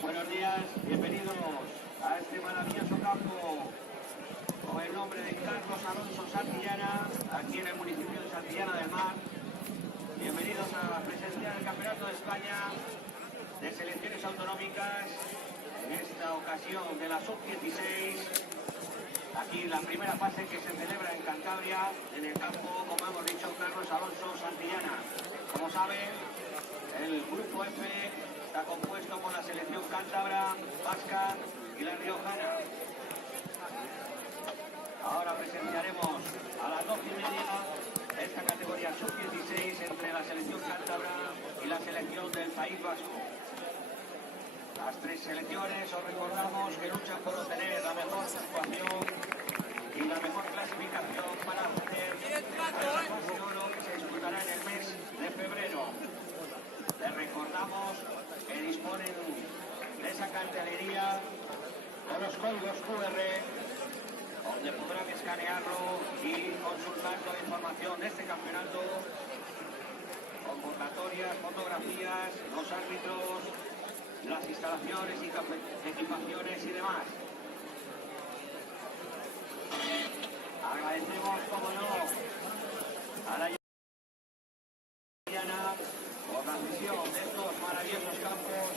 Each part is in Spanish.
Buenos días, bienvenidos a este maravilloso campo con el nombre de Carlos Alonso Santillana, aquí en el municipio de Santillana del Mar. Bienvenidos a presenciar el Campeonato de España de Selecciones Autonómicas, en esta ocasión de la Sub-16. Aquí la primera fase que se celebra en Cantabria, en el campo, como hemos dicho, Carlos Alonso Santillana. Como saben, el grupo F está compuesto por la selección cántabra, vasca y la riojana. Ahora presenciaremos a las 12:30 esta categoría sub-16 entre la selección cántabra y la selección del País Vasco. Las tres selecciones, os recordamos, que luchan por obtener la mejor puntuación y la mejor clasificación para obtener la fase oro que se disputará en el mes de febrero. Les recordamos que disponen de esa cartelería con los códigos QR, donde podrán escanearlo y consultar toda la información de este campeonato, convocatorias, fotografías, los árbitros, las instalaciones y equipaciones y demás. Agradecemos, como no, a la Llana por la cesión de estos maravillosos campos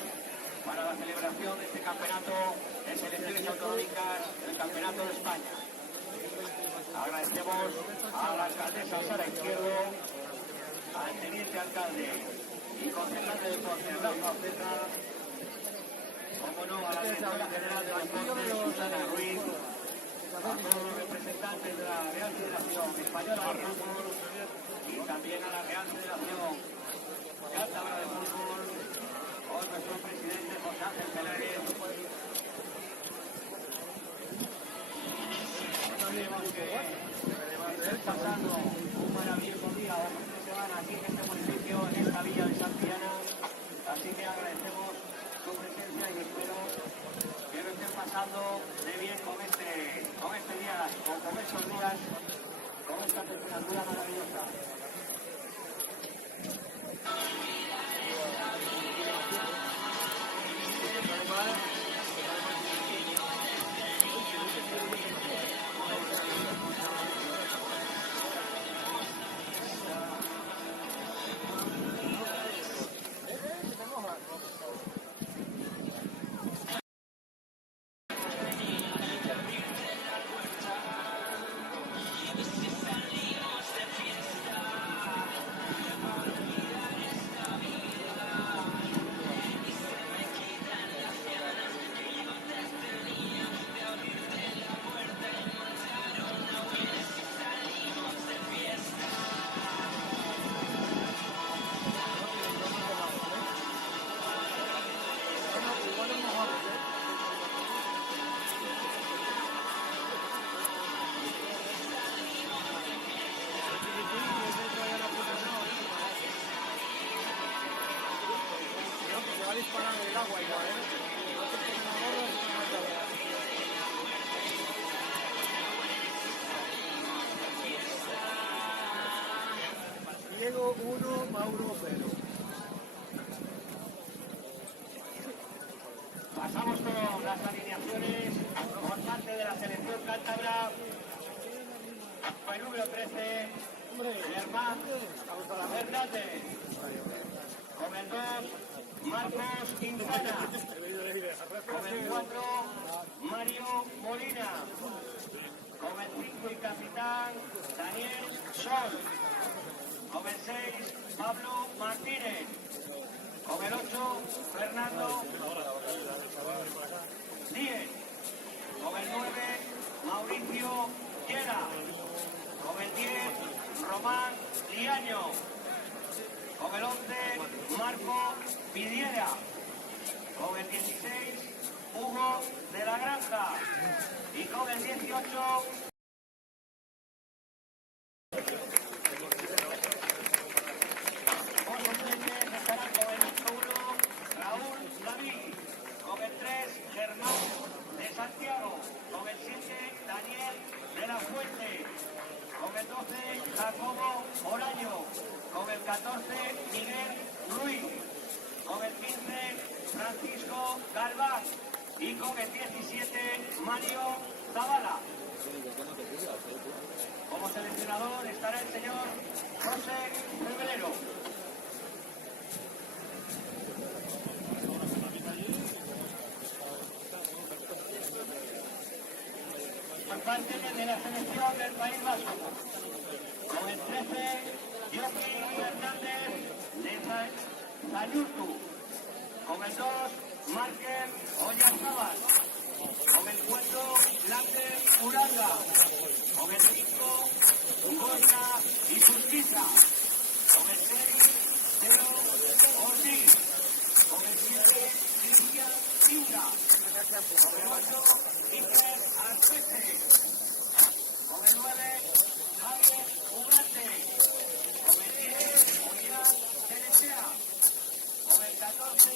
para la celebración de este campeonato de selecciones autonómicas del Campeonato de España. Agradecemos a la alcaldesa Sara Izquierdo, al teniente alcalde y concejal de deportes Rafa Zeta, como no, a la directora general de deportes Susana Ruiz, a todos los representantes de la Real Federación Española de Fútbol y también a la Real Federación Cántabra de Fútbol, con nuestro presidente José Ángel Pelares. Esperemos que estén pasando un maravilloso día o fin de semana aquí en este municipio, en esta villa de Santillana. Así que agradecemos su presencia y espero que lo estén pasando de bien con este día, con estos días, con esta temperatura maravillosa. Diego 1, Mauro 0. Pasamos con las alineaciones por parte de la selección cántabra. El número 13, Germán Hernández. Con el 2, Marcos Quintana. Con el 4, Mario Molina. Con el 5 y capitán, Daniel Sol. Con el 6, Pablo Martínez. Con el 8, Fernando Díez. Con el 9, Mauricio Llera. Con el 10, Román Liaño. Con el 11, Marco Pidiera. Con el 16, Hugo de la Granja. Y con el 18, estarán con el 1, Raúl David. Con el 3, Germán de Santiago. Con el 7, Daniel de la Fuente. Con el 12, Jacobo Oraño. Con el 14, Miguel Ruiz. Con el 15, Francisco Galván. Y con el 17, Mario Zavala. Como seleccionador estará el señor José Febrero. Por parte de la selección del País Vasco. Con el 13, Joaquín Hernández de Zayurtu. Con el 2, Márquez Oyarzabal. Con el 4, Lander Uranga. Con el 5, Goya y Justiza. Con el 6, Teo Ortiz. Con el 7, Cristian Tiura. Con el 8, Iker Arpete. Con el 9, Javier Ugarte. Con el 10, Unidad Celestea. Con el 14,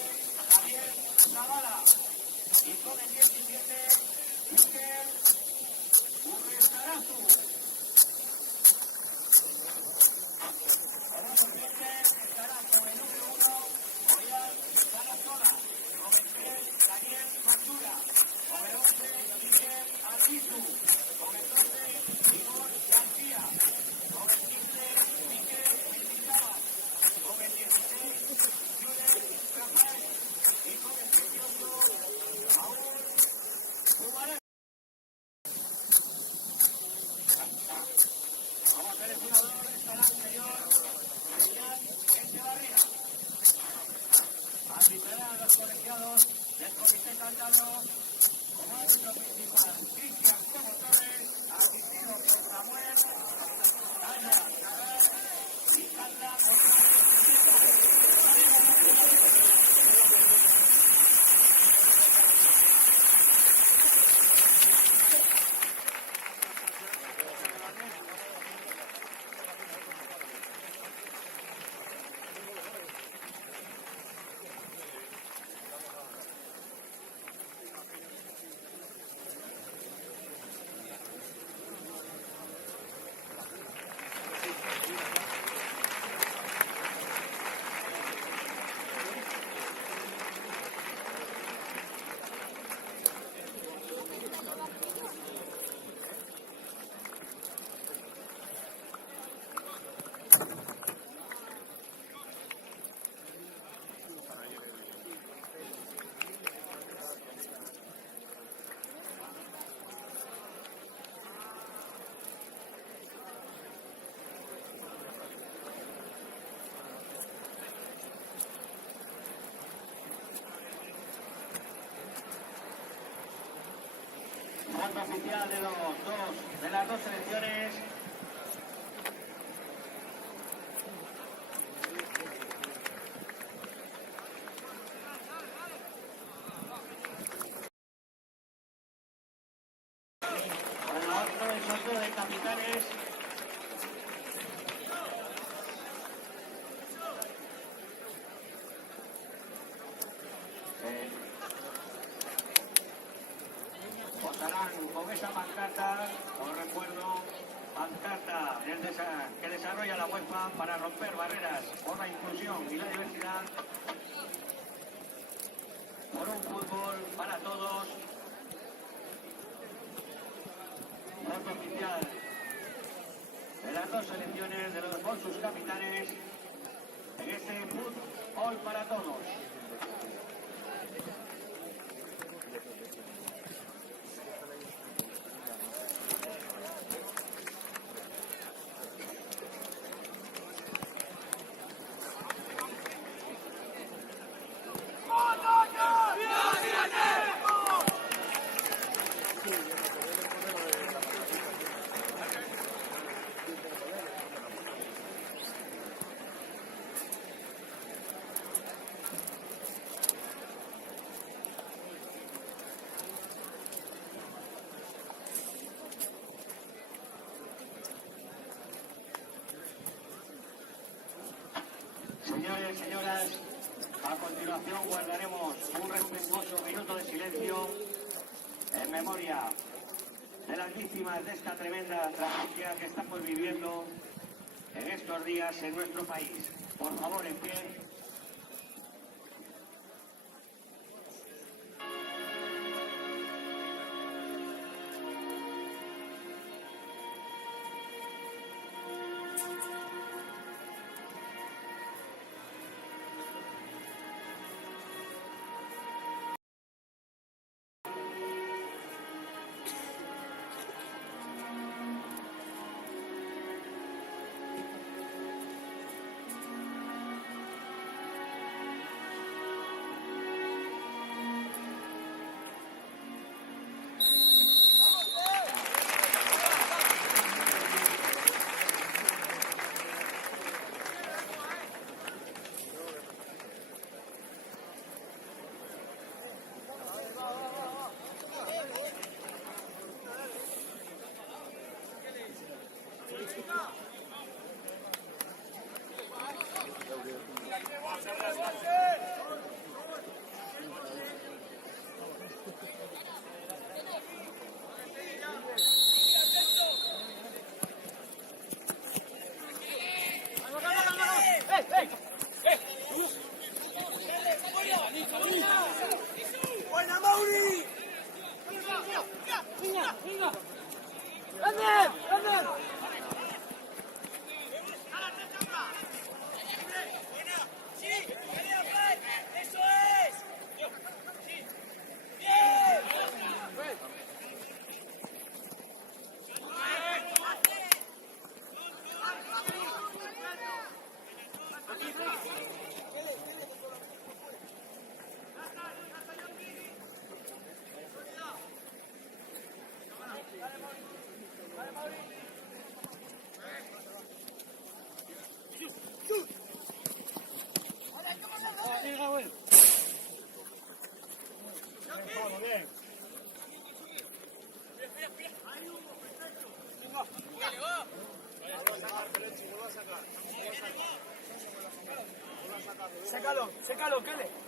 Javier Zavala. Y con el 17, Iker Urrestarazu. patrocinador estará el señor Millán Echevarría. Arbitrarán los colegiados del Comité Cántabro como árbitro principal Cristian Como Torres, asistido por Samuel, Tania Carrera y Carla Foto oficial de las dos selecciones. Con el sorteo de capitanes. Posarán con esa pancarta, os recuerdo, pancarta que desarrolla la UEFA para romper barreras por la inclusión y la diversidad, por un fútbol para todos. Foto oficial de las dos selecciones, por sus capitanes, en este fútbol para todos. Señores, señoras, a continuación guardaremos un respetuoso minuto de silencio en memoria de las víctimas de esta tremenda tragedia que estamos viviendo en estos días en nuestro país. Por favor, en pie. Sécalo, Kele.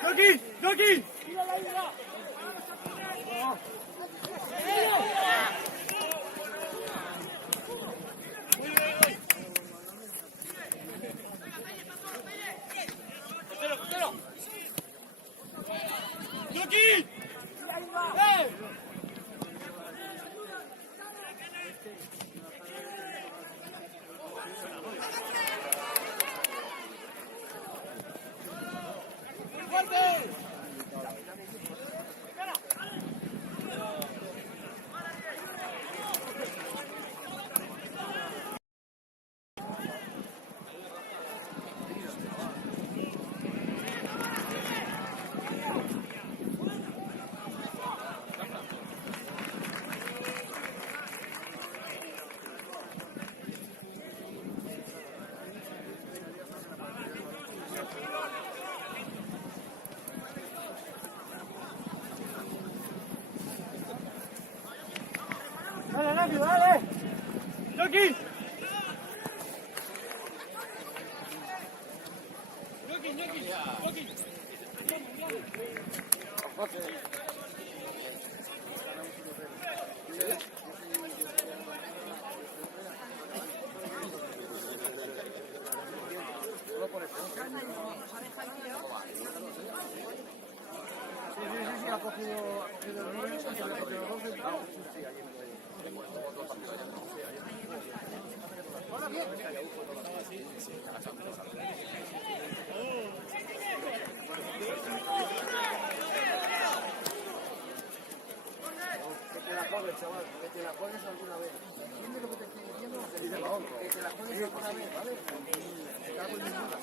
¡Joaquín! ¡Joaquín! ¡Joaquín! ¡Dale, rápido, dale! ¡Joaquín! Sí, ha cogido el niño, se le ha cogido el 12 y tal. Sí, aquí hola, bien. Que te la jodes, chaval, que te la jodes alguna vez. ¿Entiendes lo que te estoy diciendo? Que te la jodes alguna vez, ¿vale? Te cago en mi puta.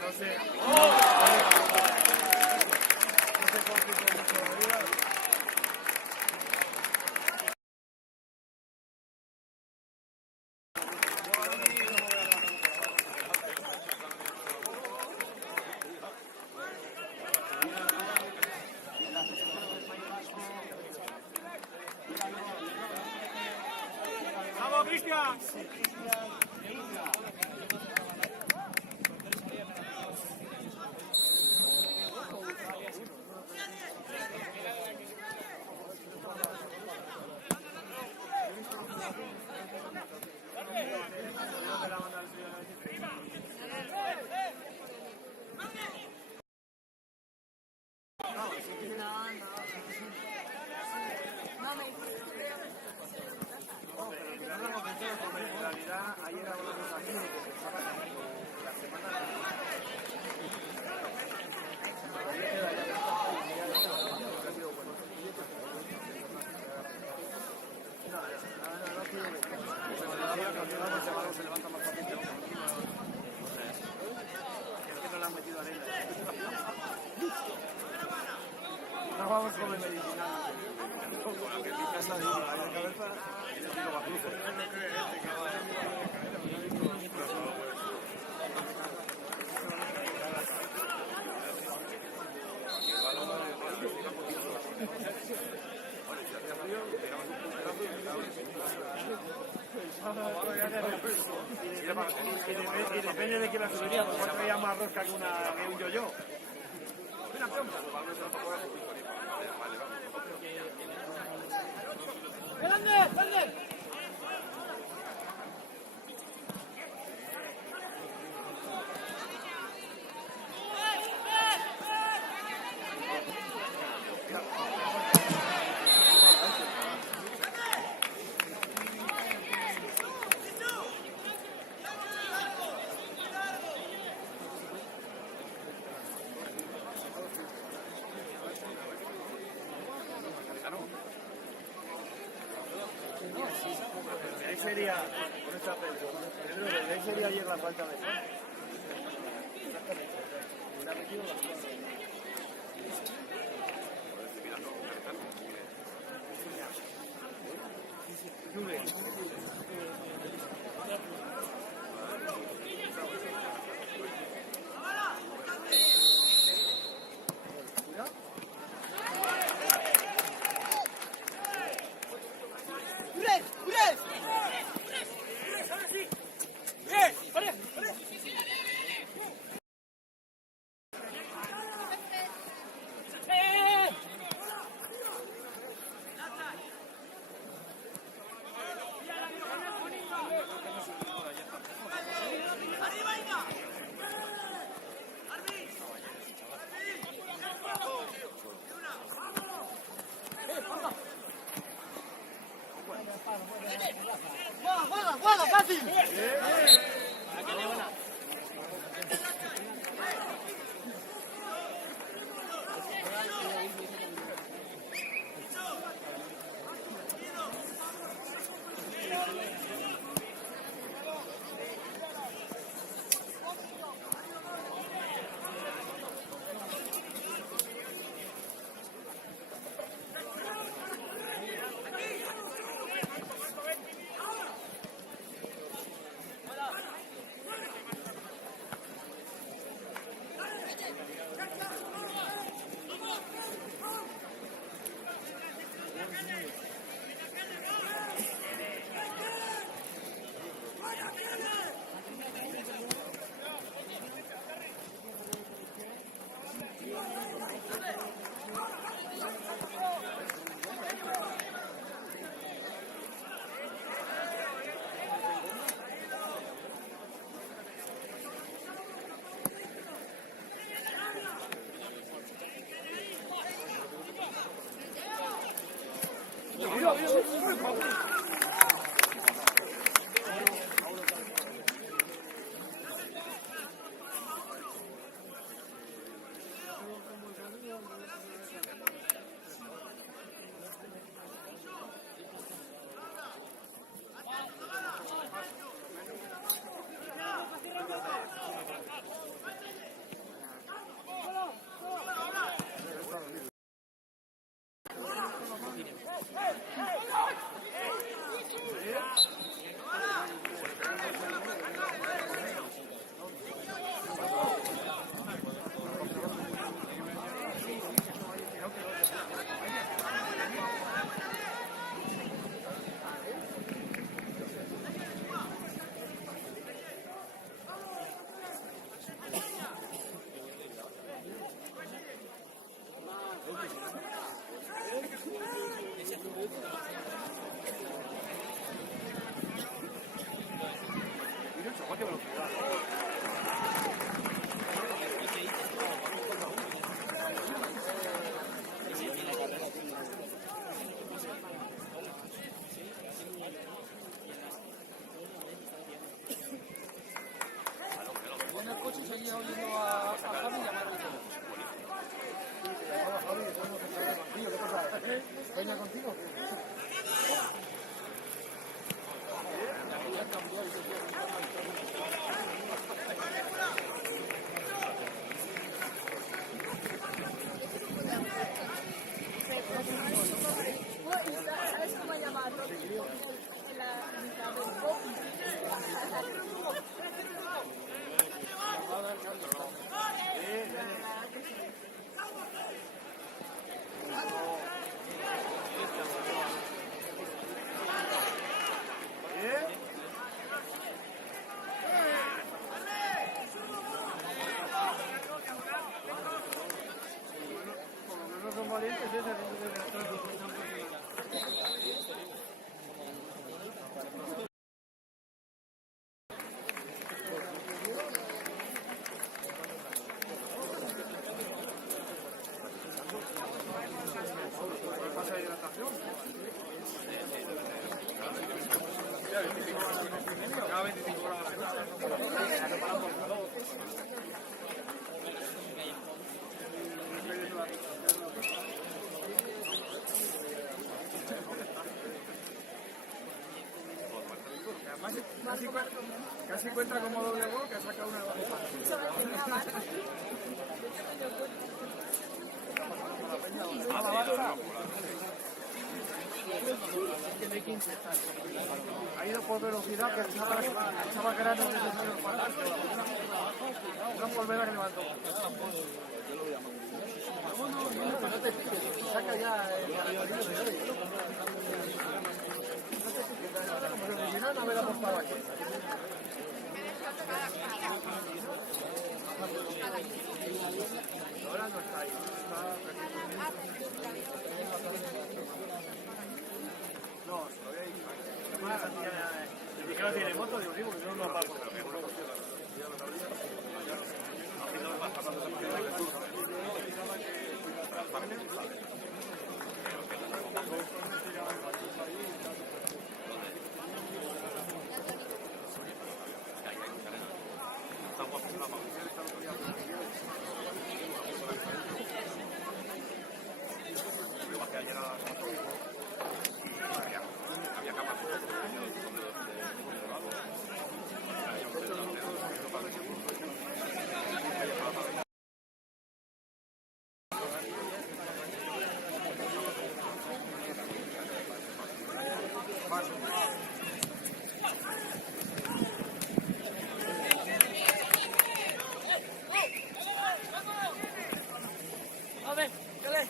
No sé. No sé por qué todavía. No vamos con el medicinal. Porque en mi casa digo, hay la cabeza y yo digo bajito. Y depende de quién la subiría, porque traía más rosca que un yo-yo. Una pregunta. ¡Grande! ¡Grande! Ahí sería, con esta Pedro, ahí sería ayer la falta de sol. Exactamente. Le ha metido la falta. ¡Juega, fácil! Tiene un chaval de velocidad. En el coche seguía oyendo a Javi llamar al teléfono. Hola Javi, ¿qué pasa? ¿Peña contigo? ¿Sabes cómo llamarlo? La mitad del copo. Por lo menos son valientes esas. Casi encuentra como doble gol que ha sacado una ha ido por velocidad que estaba grande desde el medio para una polvera que levantó. No te piques, saca ya como el original no haber apostado aquí. Ahora no está ahí. No, todavía hay. El que no tiene moto, digo, sí, porque no lo va a poner. A ver, dale.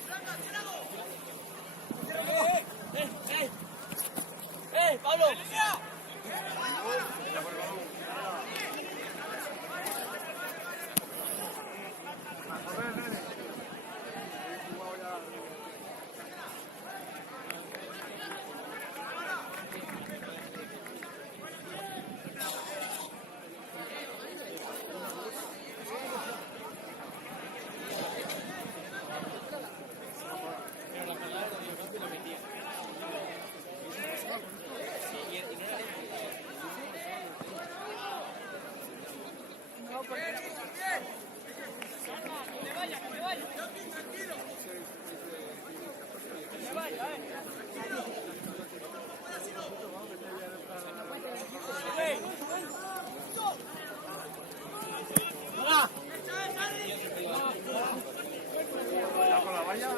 Pablo! Con la valla.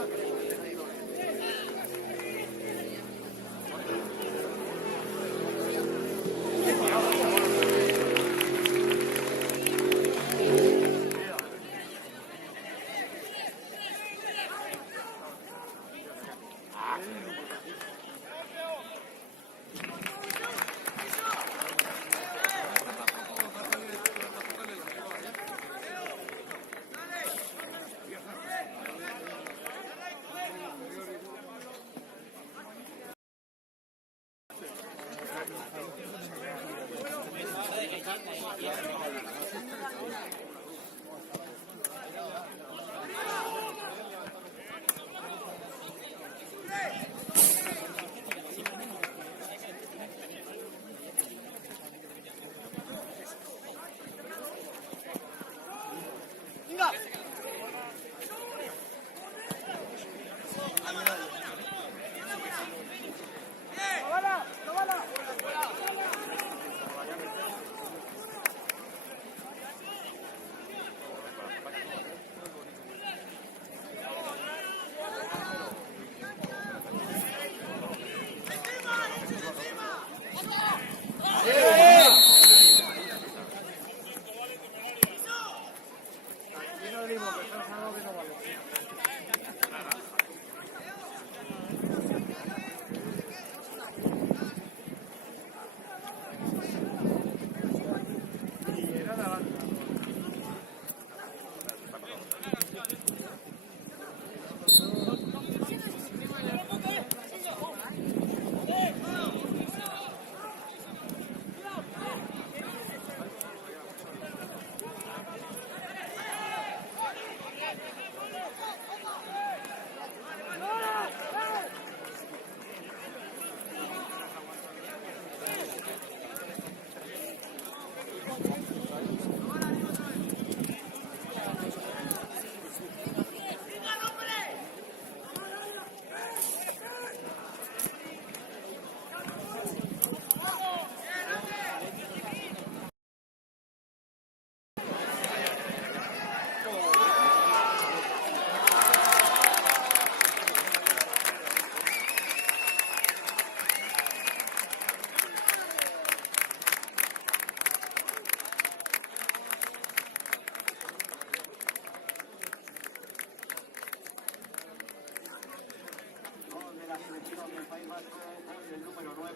vasco con el número 9,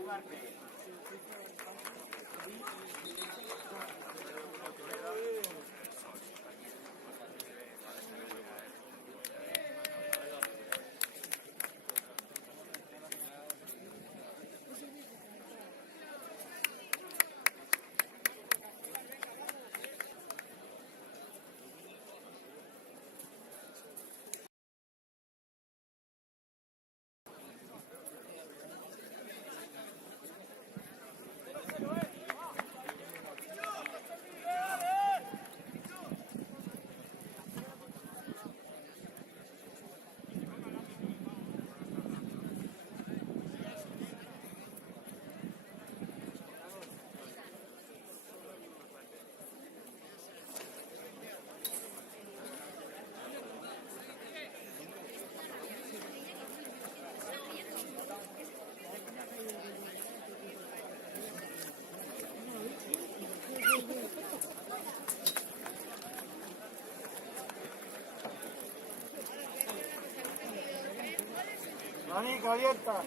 Ugarte. Dani, calienta.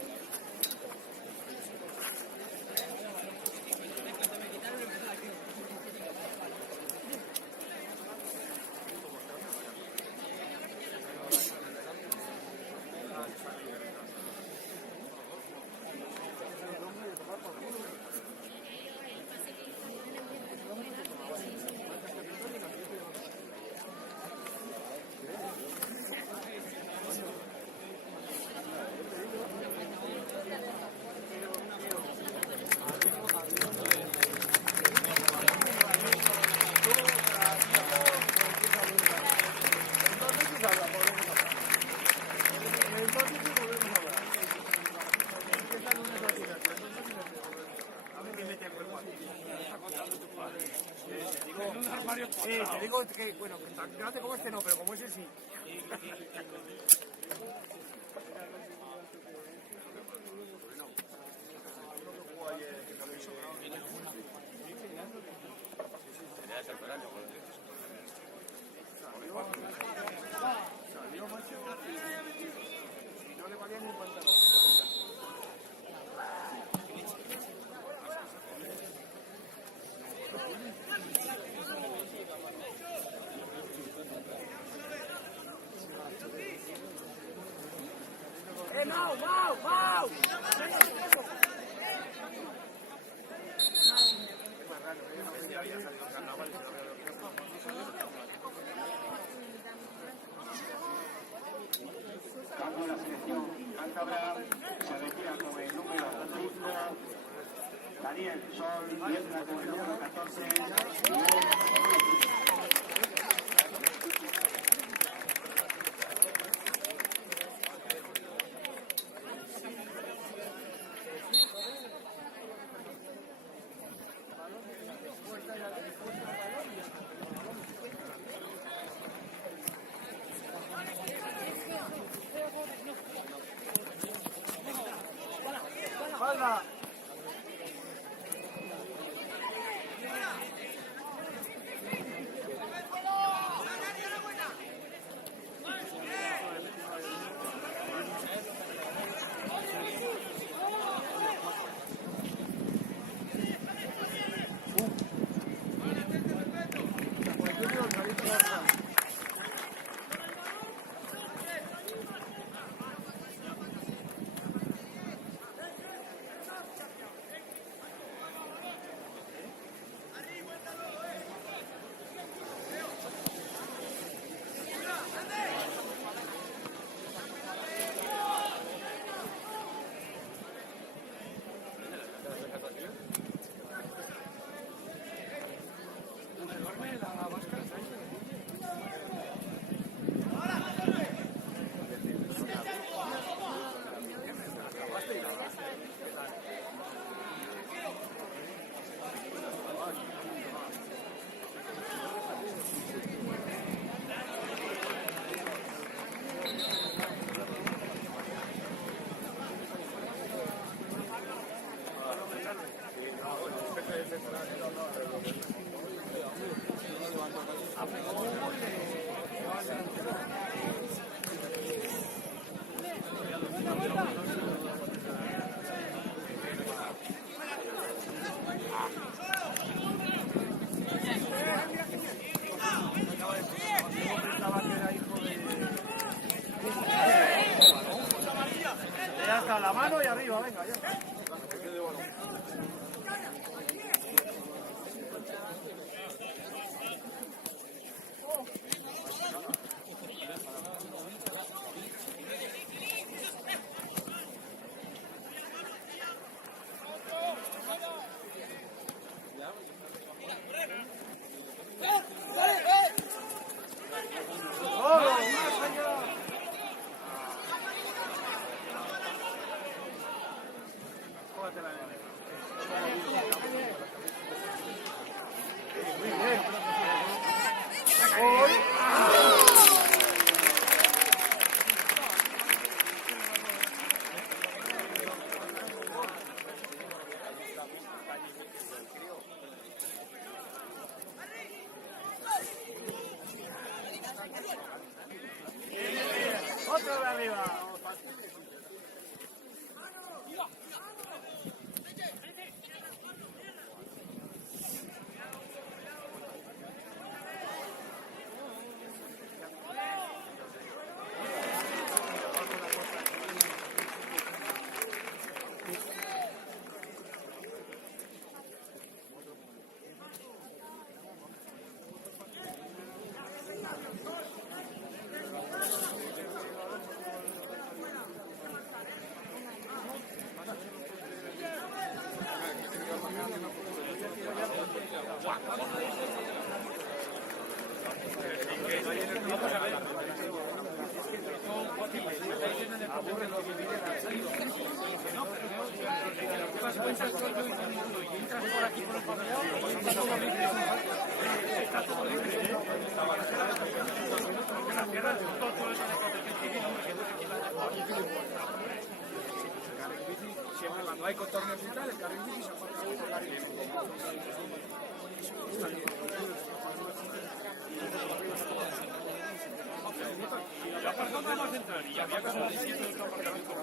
Te digo que, bueno, que tan grande como este no, pero como ese sí. Salió, macho, y no le valía ni un pantalón. ¡Mau! Cambio la selección cántabra, se retira con el número 5, Daniel Sol, y entra con el número 14, ¡Falda! venga, ya. Otro de arriba. Siempre cuando hay contornos y tal, el carril bici se pone el carril bici. La persona más central y había como un sitio de otro apartamento.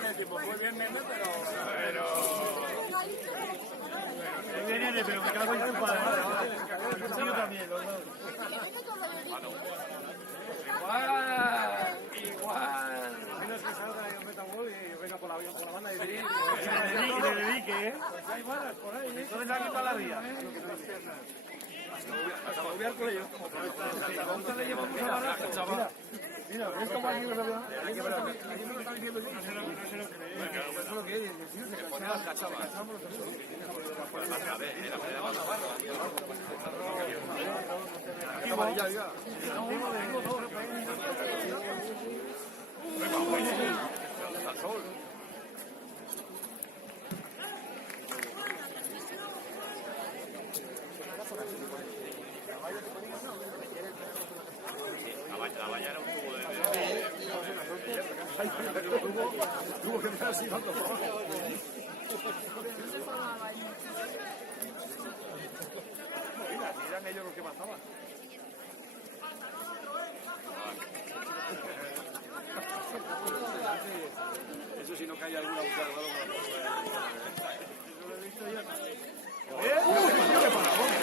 sale tipo, fue bien Meme, pero... Viene, pero me cago en tu padre. Yo también, los dos. Igual. Menos que salga y nos meta gol y venga por la banda y le dedique, ¿eh? Hay balas por ahí, ¿eh? ¿Dónde se ha quitado la vía? Hasta volver al colegio. ¿Dónde le llevamos a la raza, chaval? Mira, ¿ves cómo aquí lo veo? Aquí me lo está diciendo yo. No sé lo que le digo. Eso es lo que es. El tío se cachamos los dos. Aquí amarilla, oiga. Al sol. La valla era un tubo de... Tuvo que mirar así dando por abajo. Mira, si eran ellos los que mataban. Eso si no cae alguna buscada. Eso lo he visto yo. ¡Qué parabón!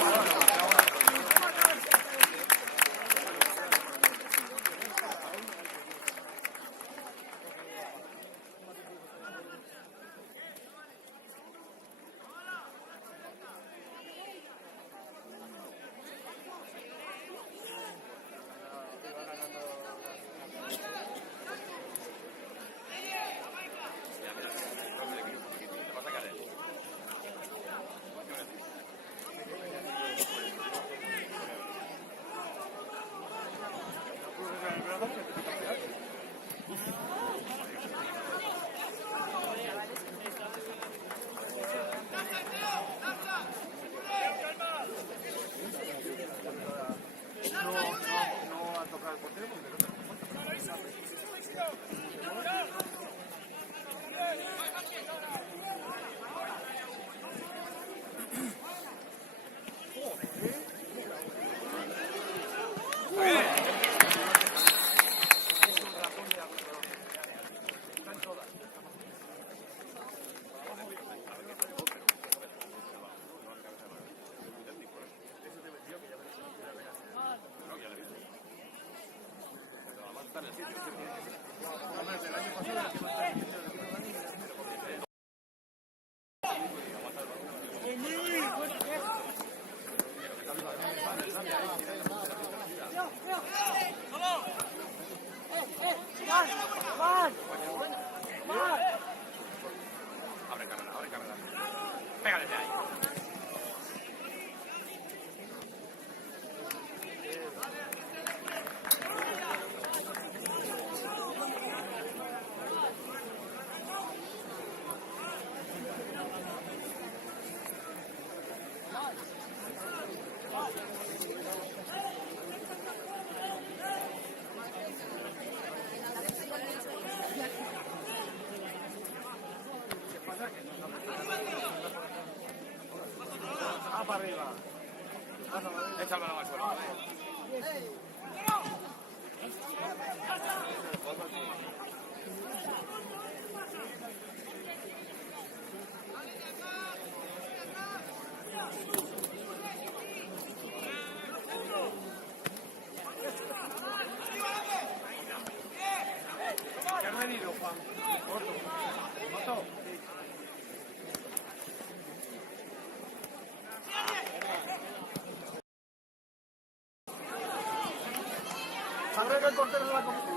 Abre cámara. Pégale de ahí. Para arriba. Échalo al suelo. ¿Qué has venido, Juan? Corto. Agrega el portero de la comisión.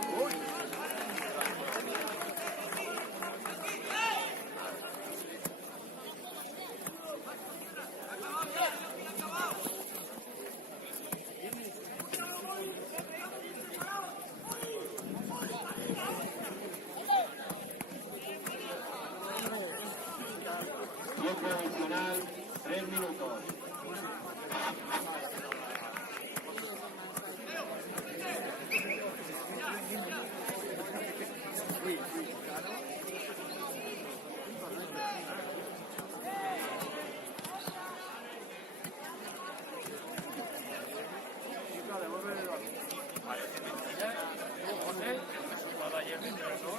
Tiempo adicional, 3 minutos.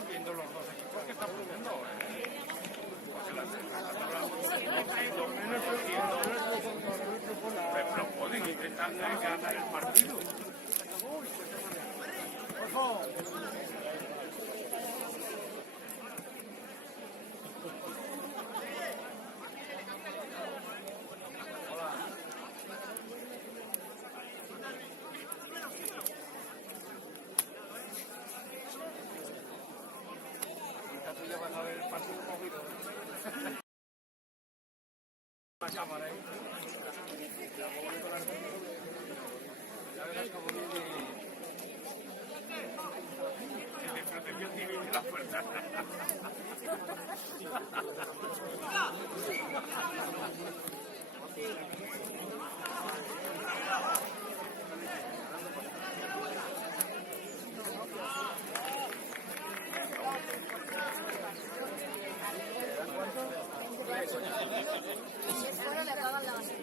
Viendo los dos equipos. Pero pueden intentar ganar el partido. Por favor. Ahora le apagan la basura.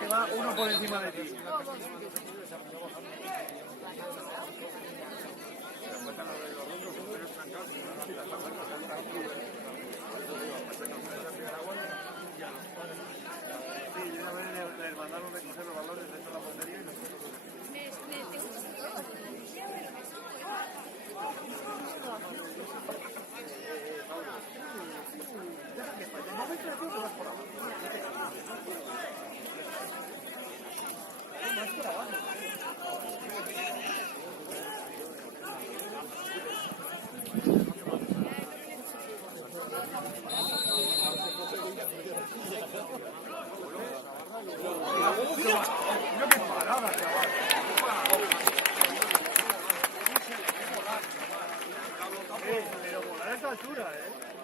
Que va uno por encima de ti. Sí, yo les mandaron recoger los balones dentro de la portería y nosotros. Mira qué parada, chaval. Pero volar a esta altura,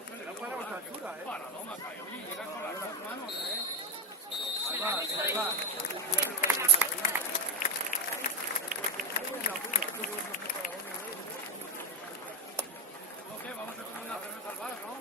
Pero para a esta altura, Paradoma, oye, llega con las dos manos, Ahí va, ahí va. Vamos a tomar una cerveza al bar, ¿no?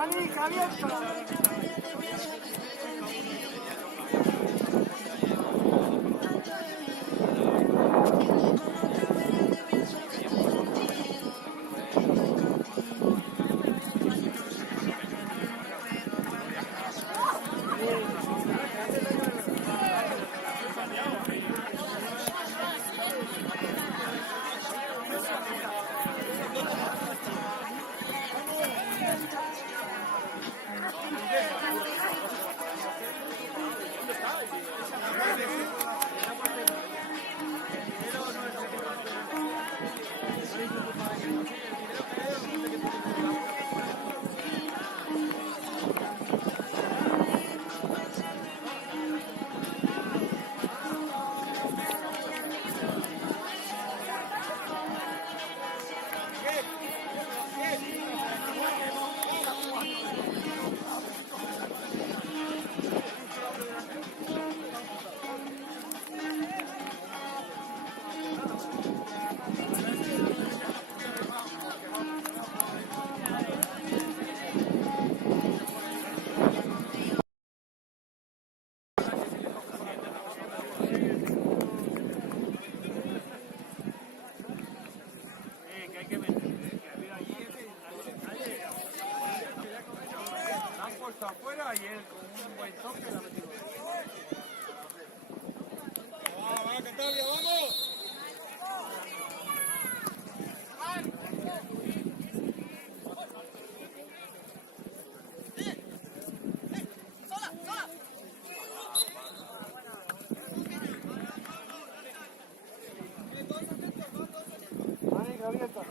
Dani, calienta. Afuera y él con un buen toque la ha metido. ¡Vamos, Cantabria, vamos! Vale, Gaviota.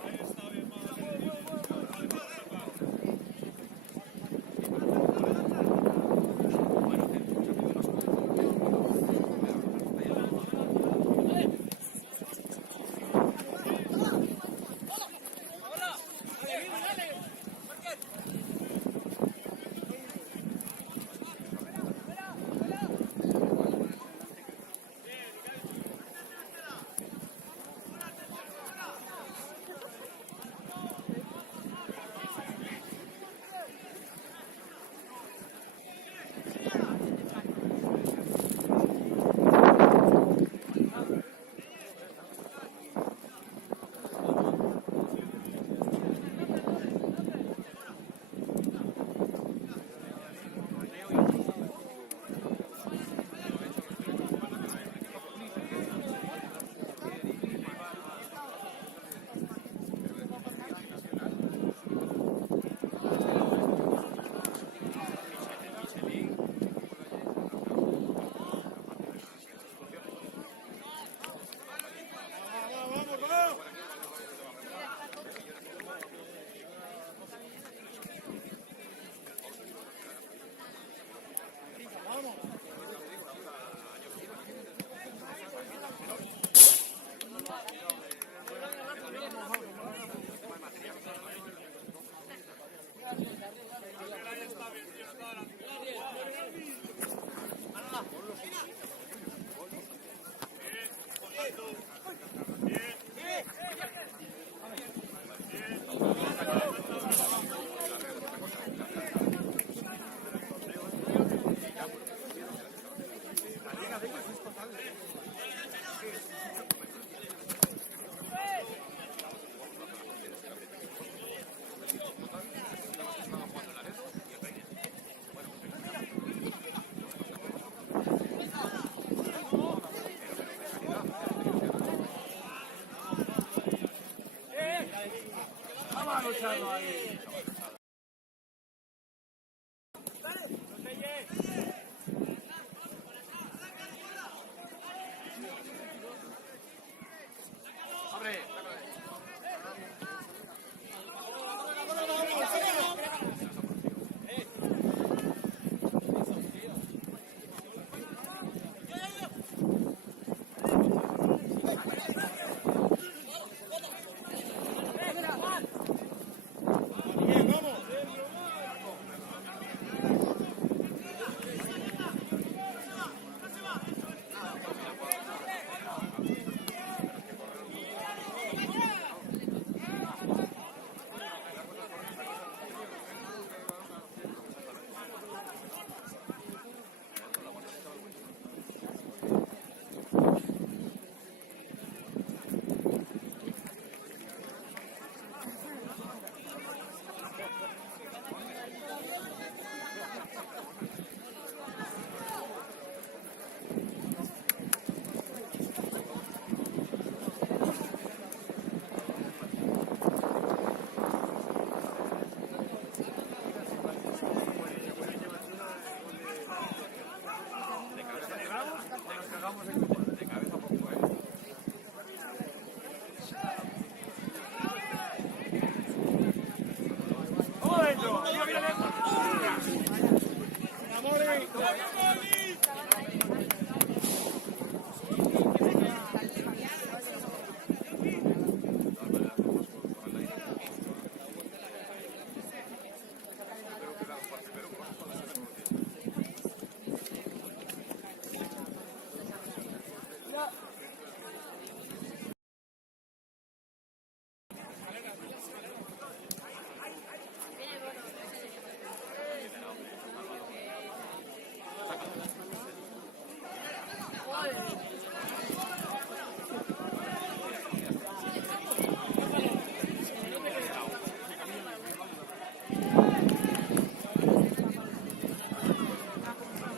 Bien, vamos.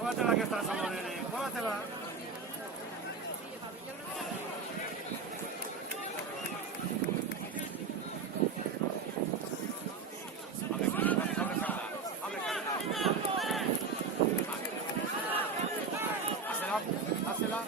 Juégatela que estás solo, nene. Juégatela. Dásela.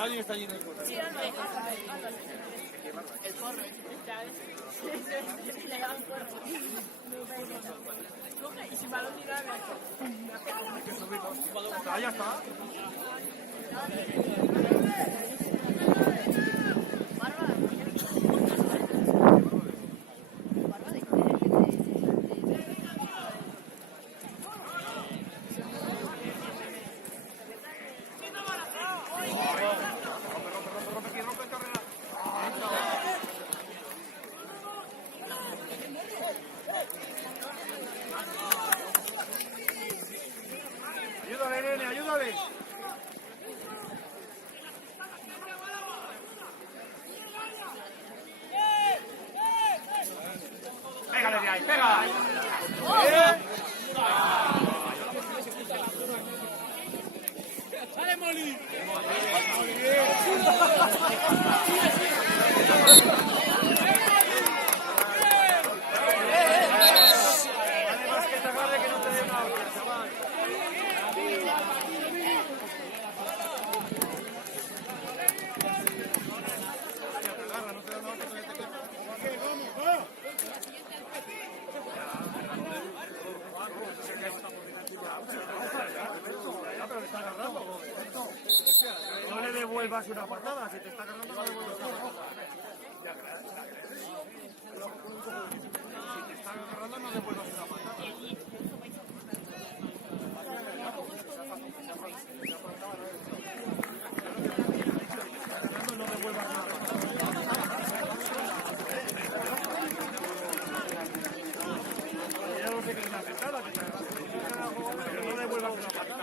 Alguien está yendo el correo. Sí, el porro. Le daban porro. Y sin balón ni nada. Ya está. Ayúdale, nene, ayúdale. No le devuelvas una patada, si te está agarrando no le devuelvas una patada. Si te está agarrando no devuelvas una patada. No devuelvas una patada. Ya no sé qué es una patada, pero no devuelvas una patada.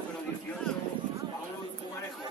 Número 18, Paul Pumarejo.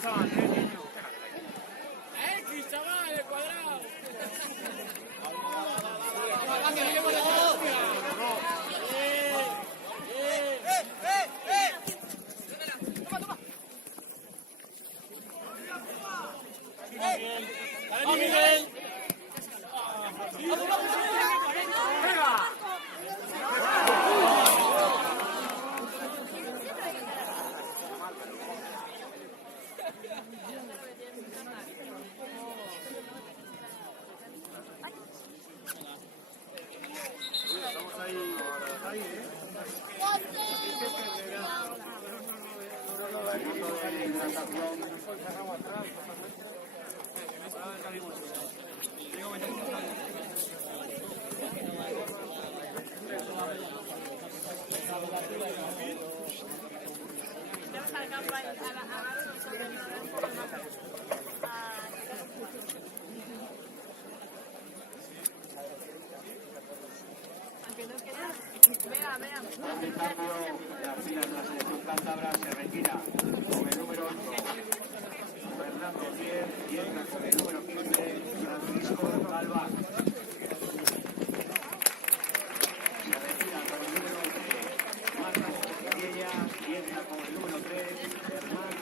chaval, el cuadrado! ¡Dale, Miguel! En cambio, las filas de la selección cántabra se retira con el número 8, Fernando 10, y entra con el número 15, Francisco Galván. Se retira con el número 11, Marco Villa, y entra con el número 3, Germán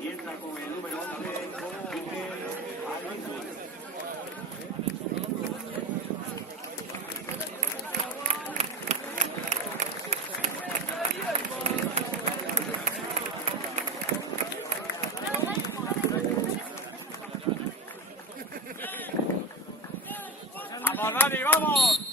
y entra con el número 11, Miguel Alonso. ¡Vamos, Dani, vamos!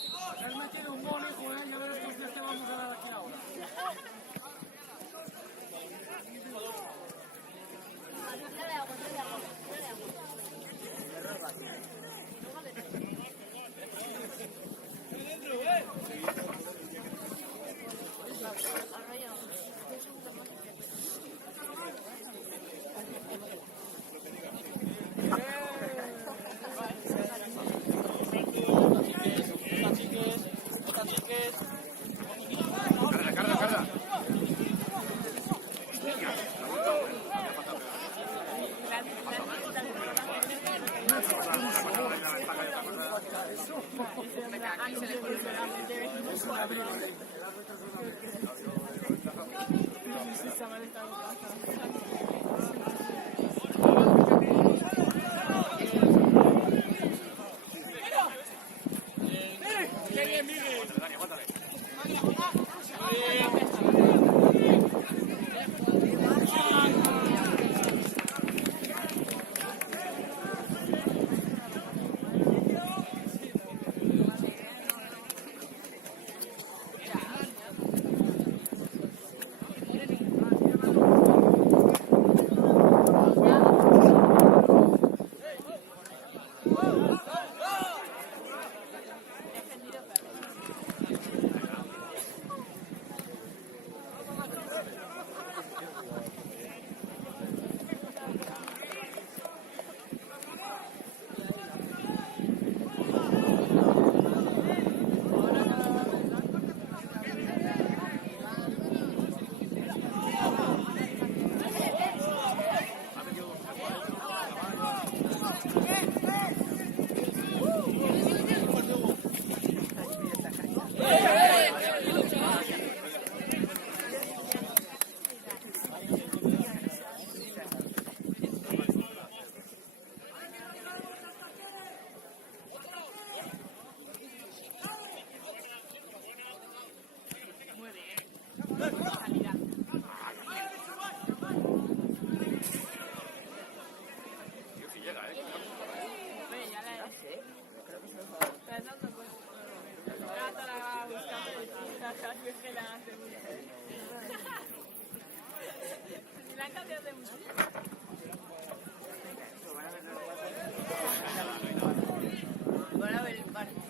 Van a ver el partido.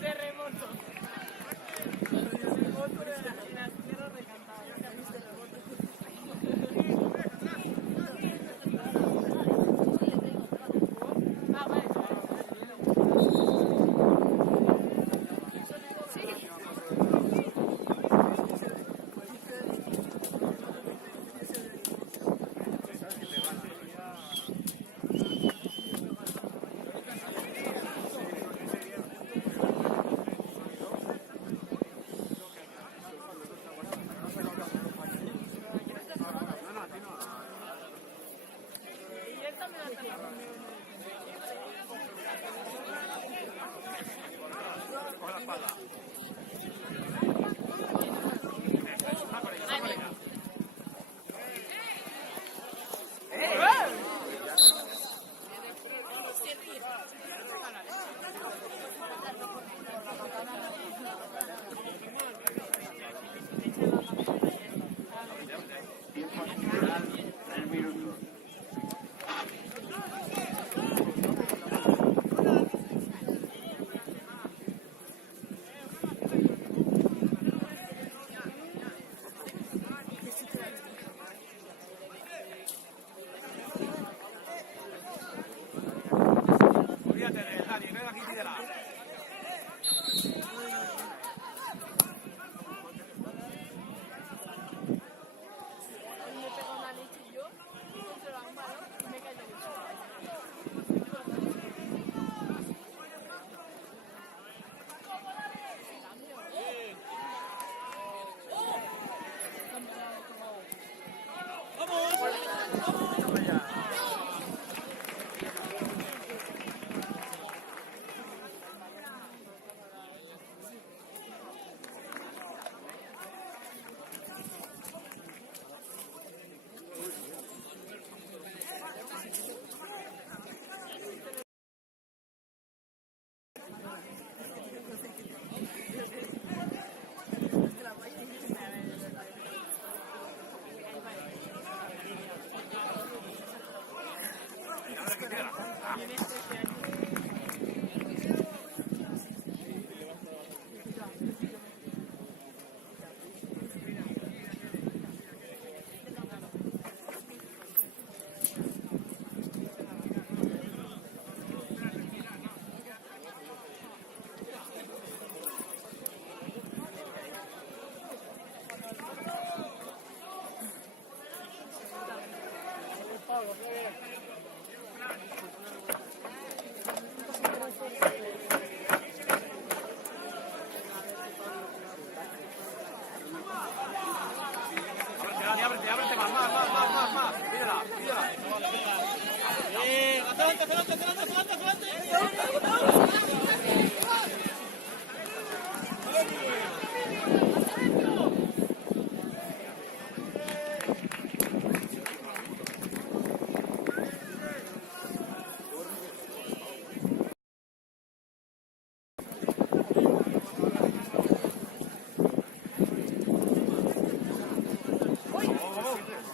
Terremoto. Terremoto de las tierras recantadas. Ah, vale. Tiempo final, 3 minutos. Olvídate de él, Dani, ven aquí y pídela. Me pego una leche y yo controlo un balón y me caigo de Ábrete más. Pídela.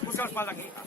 Busca la espalda aquí.